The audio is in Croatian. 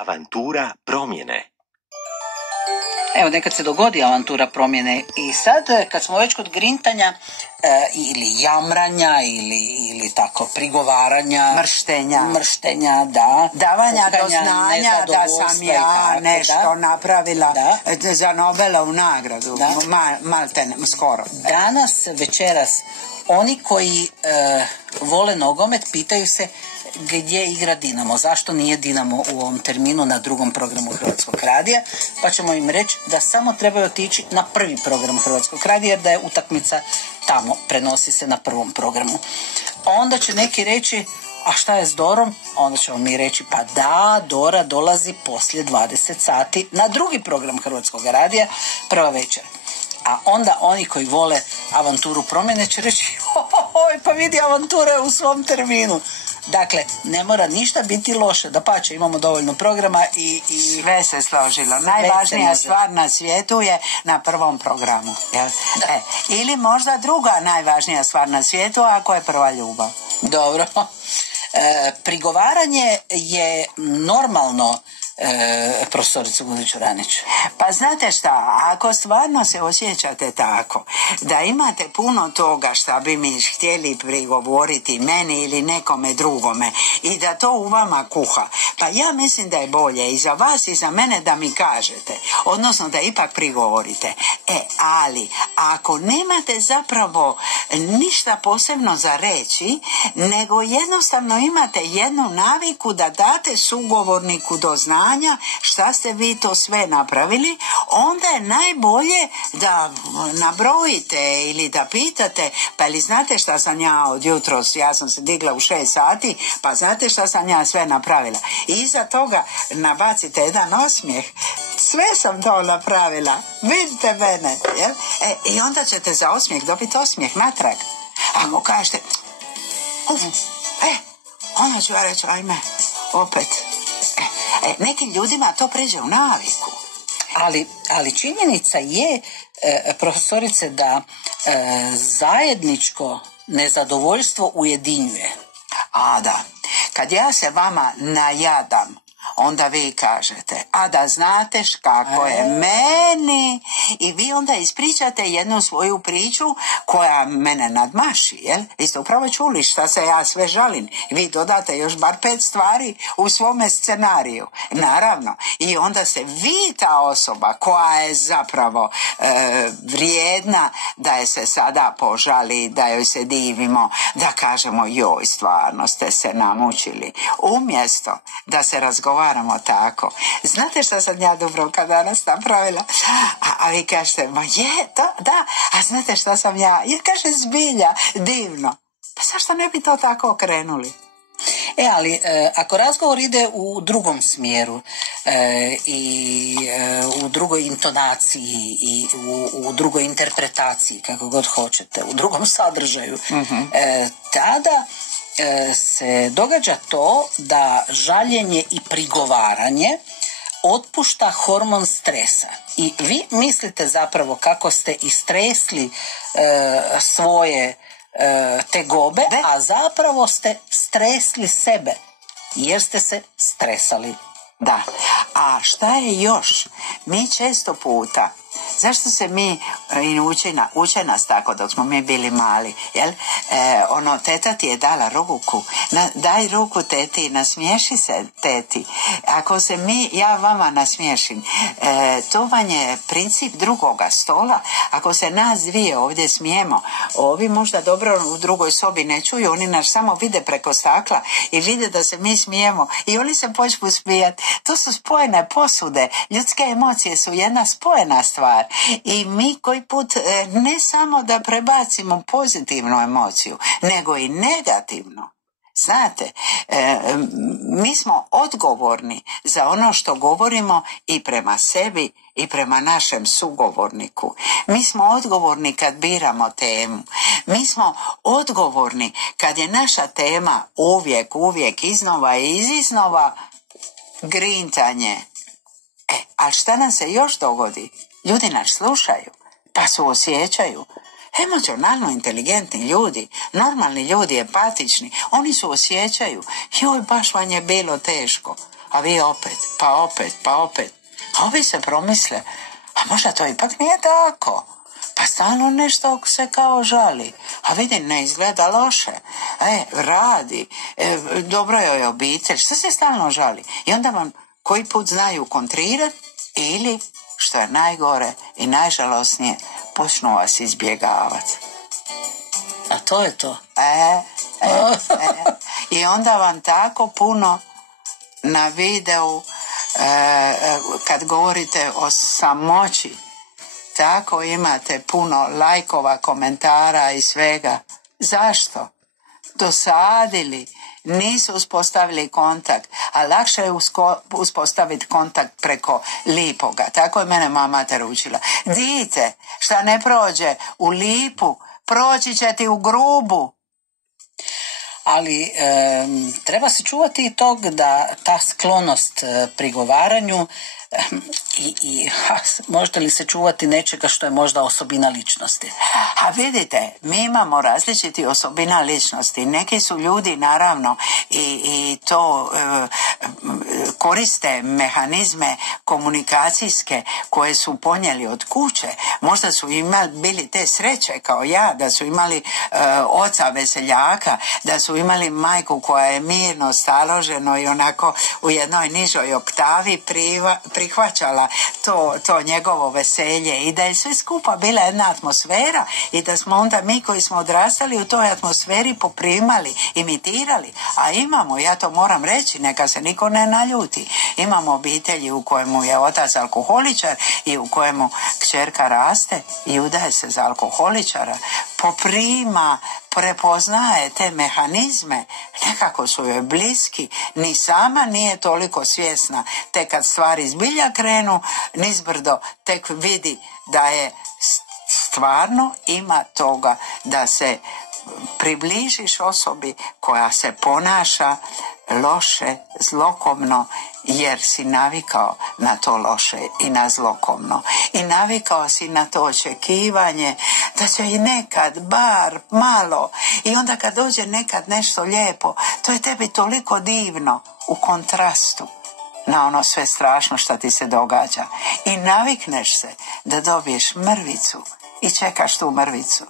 Avantura promjene. Evo, nekad se dogodi avantura promjene i sad kad smo već kod grintanja ili jamranja ili tako prigovaranja, mrštenja, da, davanja do znanja da sam ja nešto napravila za Nobelovu nagradu, maltene, skoro. Danas, večeras, oni koji vole nogomet pitaju se gdje igra Dinamo, zašto nije Dinamo u ovom terminu na drugom programu Hrvatskog radija, pa ćemo im reći da samo trebaju otići na prvi program Hrvatskog radija, jer da je utakmica tamo, prenosi se na prvom programu. Onda će neki reći, a šta je s Dorom? Onda ćemo mi reći, pa da, Dora dolazi poslije 20 sati na drugi program Hrvatskog radija, prva večer. A onda oni koji vole avanturu promjene će reći, pa vidi, avantura je u svom terminu. Dakle, ne mora ništa biti loše, dapače, imamo dovoljno programa i sve se složilo. Najvažnija stvar na svijetu je na prvom programu. Ili možda druga najvažnija stvar na svijetu, ako je prva ljubav. Dobro. Prigovaranje je normalno, profesorica Gulić-Oranić. Pa znate šta, ako stvarno se osjećate tako, da imate puno toga šta bi mi htjeli prigovoriti meni ili nekome drugome i da to u vama kuha, pa ja mislim da je bolje i za vas i za mene da mi kažete, odnosno da ipak prigovorite. Ali ako nemate zapravo ništa posebno za reći, nego jednostavno imate jednu naviku da date sugovorniku do znanja šta ste vi to sve napravili, onda je najbolje da nabrojite ili da pitate, pa ili znate šta sam ja od jutros, ja sam se digla u 6 sati, pa znate šta sam ja sve napravila. I iza toga nabacite jedan osmijeh, sve sam to napravila, vidite mene, jel? I onda ćete za osmijeh dobiti osmijeh natrag. Ako kažete, onda ću ja reći, ajme, opet. Nekim ljudima to pređe u naviku. Ali činjenica je, profesorice, da zajedničko nezadovoljstvo ujedinjuje. A da, kad ja se vama najadam, onda vi kažete, a da znate kako je meni, i vi onda ispričate jednu svoju priču koja mene nadmaši, jel? Vi ste upravo čuli šta se ja sve žalim. Vi dodate još bar 5 stvari u svome scenariju. Naravno. I onda se vi ta osoba koja je zapravo vrijedna da je se sada požali, da joj se divimo, da kažemo, joj, stvarno ste se namučili. Umjesto da se razgovaramo tako. Znate šta sam ja, Dubravka, danas napravila? A vi kažete, ma je, da, a znate šta sam ja? Je, kaže, zbilja, divno. Pa zašto ne bi to tako okrenuli? Ali ako razgovor ide u drugom smjeru i u drugoj intonaciji i u drugoj interpretaciji, kako god hoćete, u drugom sadržaju, tada se događa to da žaljenje i prigovaranje otpušta hormon stresa. I vi mislite zapravo kako ste istresli svoje tegobe, a zapravo ste stresli sebe, jer ste se stresali. Da, a šta je još? Mi često puta, zašto se mi uče nas tako dok smo mi bili mali, jel? Teta ti je dala ruku, daj ruku teti, nasmiješi se teti. Ako se ja vama nasmiješim, to vam je princip drugoga stola. Ako se nas dvije ovdje smijemo, ovi možda dobro u drugoj sobi ne čuju, oni nas samo vide preko stakla i vide da se mi smijemo i oni se počnu smijati. To su spojene posude, ljudske emocije su jedna spojena stvar. I mi koji put ne samo da prebacimo pozitivnu emociju, nego i negativno. Znate, mi smo odgovorni za ono što govorimo i prema sebi i prema našem sugovorniku. Mi smo odgovorni kad biramo temu. Mi smo odgovorni kad je naša tema uvijek iznova i iznova grintanje. Ali šta nam se još dogodi? Ljudi nas slušaju, pa su osjećaju. Emocionalno inteligentni ljudi, normalni ljudi, empatični, oni su osjećaju. Joj, baš vam je bilo teško. a vi opet, pa opet. A ovi se promisle, a možda to ipak nije tako. Pa stalno nešto se kao žali. A vidi, ne izgleda loše. Radi. Dobro joj je obitelj. Što se stalno žali? I onda vam koji put znaju kontrirati ili, što je najgore i najžalosnije, počnu vas izbjegavati. A to je to. I onda vam tako puno na videu kad govorite o samoći, tako imate puno lajkova, komentara i svega. Zašto? Dosadili, nisu uspostavili kontakt, a lakše je uspostaviti kontakt preko lipoga. Tako je mene moja mater učila. Dite, šta ne prođe u lipu, proći će ti u grubu. Ali treba se čuvati i tog da ta sklonost prigovaranju i možete li se čuvati nečega što je možda osobina ličnosti? A vidite, mi imamo različiti osobina ličnosti. Neki su ljudi naravno i to koriste mehanizme komunikacijske koje su ponijeli od kuće. Možda su bili te sreće kao ja, da su imali oca veseljaka, da su imali majku koja je mirno, staloženo i onako u jednoj nižoj oktavi prihvaćala to njegovo veselje i da je sve skupa bila jedna atmosfera i da smo onda mi koji smo odrastali u toj atmosferi poprimali, imitirali. A imamo, ja to moram reći, neka se niko ne naljuti, imamo obitelji u kojemu je otac alkoholičar i u kojemu kćerka raste i udaje se za alkoholičara, poprima, prepoznaje te mehanizme, nekako su joj bliski, ni sama nije toliko svjesna, tek kad stvari zbilja krenu nizbrdo, tek vidi da je stvarno ima toga da se približiš osobi koja se ponaša loše, zlokomno, jer si navikao na to loše i na zlokomno. I navikao si na to očekivanje da će i nekad, bar malo, i onda kad dođe nekad nešto lijepo, to je tebi toliko divno u kontrastu na ono sve strašno što ti se događa. I navikneš se da dobiješ mrvicu i čekaš tu mrvicu.